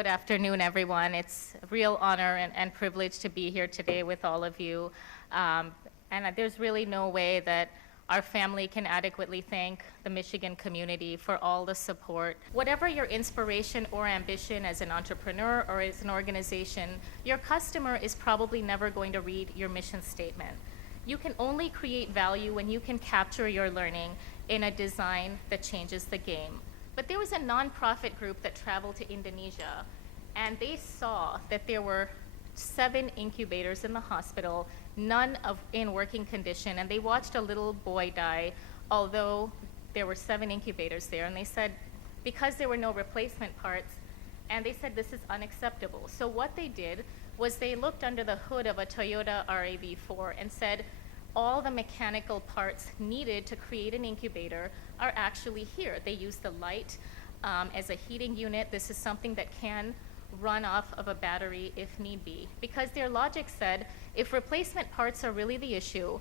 Good afternoon, everyone. It's a real honor and privilege to be here today with all of you. And there's really no way that our family can adequately thank the Michigan community for all the support. Whatever your inspiration or ambition as an entrepreneur or as an organization, your customer is probably never going to read your mission statement. You can only create value when you can capture your learning in a design that changes the game. But there was a nonprofit group that traveled to Indonesia, and they saw that there were 7 incubators in the hospital, none in working condition, and they watched a little boy die, although there were 7 incubators there, and they said, because there were no replacement parts, and they said this is unacceptable. So what they did was they looked under the hood of a Toyota RAV4 and said, all the mechanical parts needed to create an incubator are actually here. They use the light as a heating unit. This is something that can run off of a battery if need be. Because their logic said, if replacement parts are really the issue,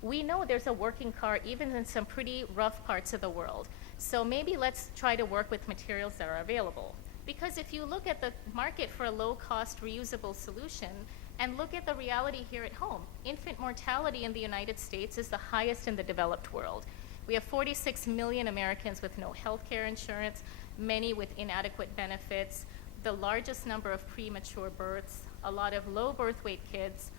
we know there's a working car even in some pretty rough parts of the world. So maybe let's try to work with materials that are available. Because if you look at the market for a low-cost reusable solution, and look at the reality here at home. Infant mortality in the United States is the highest in the developed world. We have 46 million Americans with no health care insurance, many with inadequate benefits, the largest number of premature births, a lot of low birth weight kids,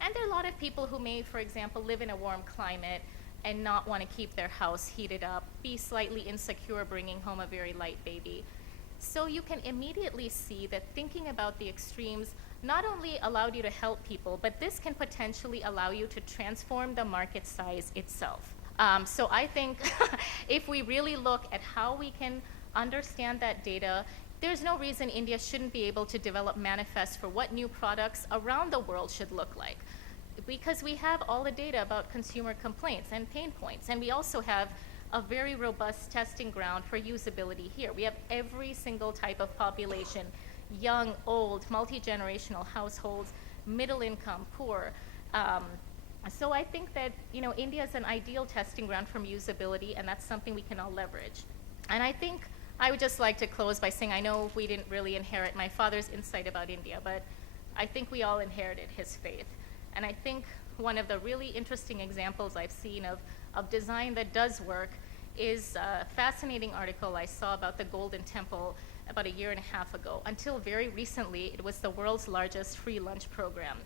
and there are a lot of people who may, for example, live in a warm climate and not want to keep their house heated up, be slightly insecure bringing home a very light baby. So you can immediately see that thinking about the extremes not only allowed you to help people, but this can potentially allow you to transform the market size itself. So I think if we really look at how we can understand that data, there's no reason India shouldn't be able to develop manifests for what new products around the world should look like. Because we have all the data about consumer complaints and pain points, and we also have a very robust testing ground for usability here. We have every single type of population, young, old, multi-generational households, middle income, poor. So I think that India is an ideal testing ground for usability, and that's something we can all leverage. And I think I would just like to close by saying I know we didn't really inherit my father's insight about India, but I think we all inherited his faith. And I think one of the really interesting examples I've seen of design that does work is a fascinating article I saw about the Golden Temple about a year and a half ago. Until very recently, it was the world's largest free lunch program.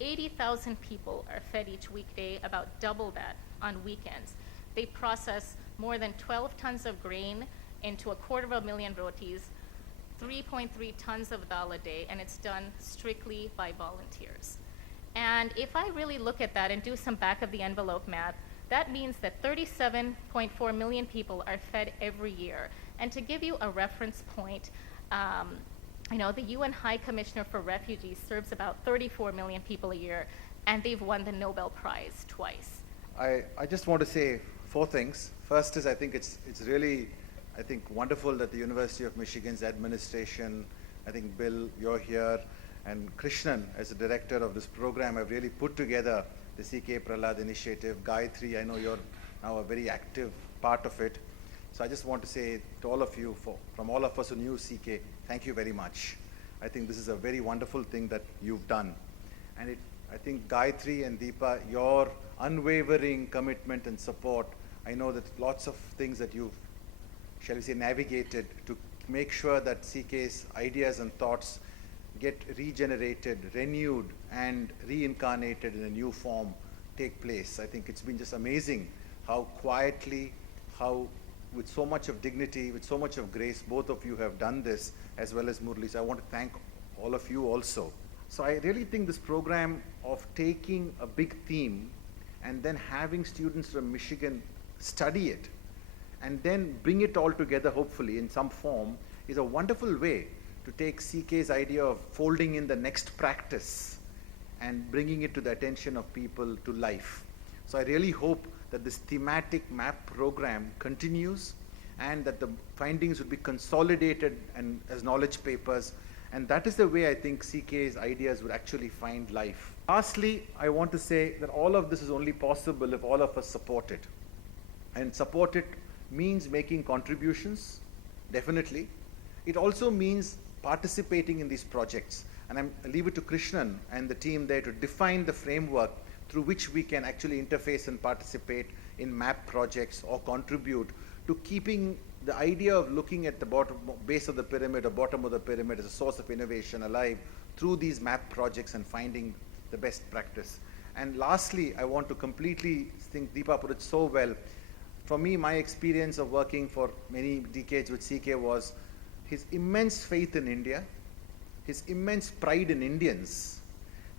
80,000 people are fed each weekday, about double that on weekends. They process more than 12 tons of grain into 250,000 rotis, 3.3 tons of dal a day, and it's done strictly by volunteers. And if I really look at that and do some back of the envelope math, that means that 37.4 million people are fed every year. And to give you a reference point, the UN High Commissioner for Refugees serves about 34 million people a year, and they've won the Nobel Prize twice. I just want to say 4 things. First is I think it's really wonderful that the University of Michigan's administration, I think Bill, you're here, and Krishnan as the director of this program have really put together the CK Prahlad initiative. Gayatri, I know you're now a very active part of it. So I just want to say to all of you, from all of us who knew CK, thank you very much. I think this is a very wonderful thing that you've done. And I think Gayatri and Deepa, your unwavering commitment and support, I know that lots of things that you've, shall we say, navigated to make sure that CK's ideas and thoughts get regenerated, renewed, and reincarnated in a new form take place. I think it's been just amazing how quietly, how with so much of dignity, with so much of grace, both of you have done this, as well as Murli. So I want to thank all of you also. So I really think this program of taking a big theme and then having students from Michigan study it and then bring it all together, hopefully, in some form, is a wonderful way to take CK's idea of folding in the next practice and bringing it to the attention of people to life. So I really hope that this thematic map program continues and that the findings would be consolidated and as knowledge papers. And that is the way I think CK's ideas would actually find life. Lastly, I want to say that all of this is only possible if all of us support it. And support it means making contributions, definitely. It also means participating in these projects. And I leave it to Krishnan and the team there to define the framework through which we can actually interface and participate in MAP projects or contribute to keeping the idea of looking at the base of the pyramid or bottom of the pyramid as a source of innovation alive through these MAP projects and finding the best practice. And lastly, I want to completely think Deepa put it so well. For me, my experience of working for many decades with CK was his immense faith in India, his immense pride in Indians,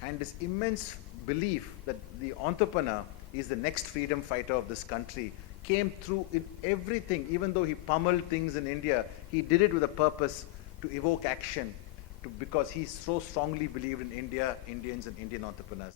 and his immense belief that the entrepreneur is the next freedom fighter of this country came through in everything. Even though he pummeled things in India, he did it with a purpose to evoke action because he so strongly believed in India, Indians, and Indian entrepreneurs.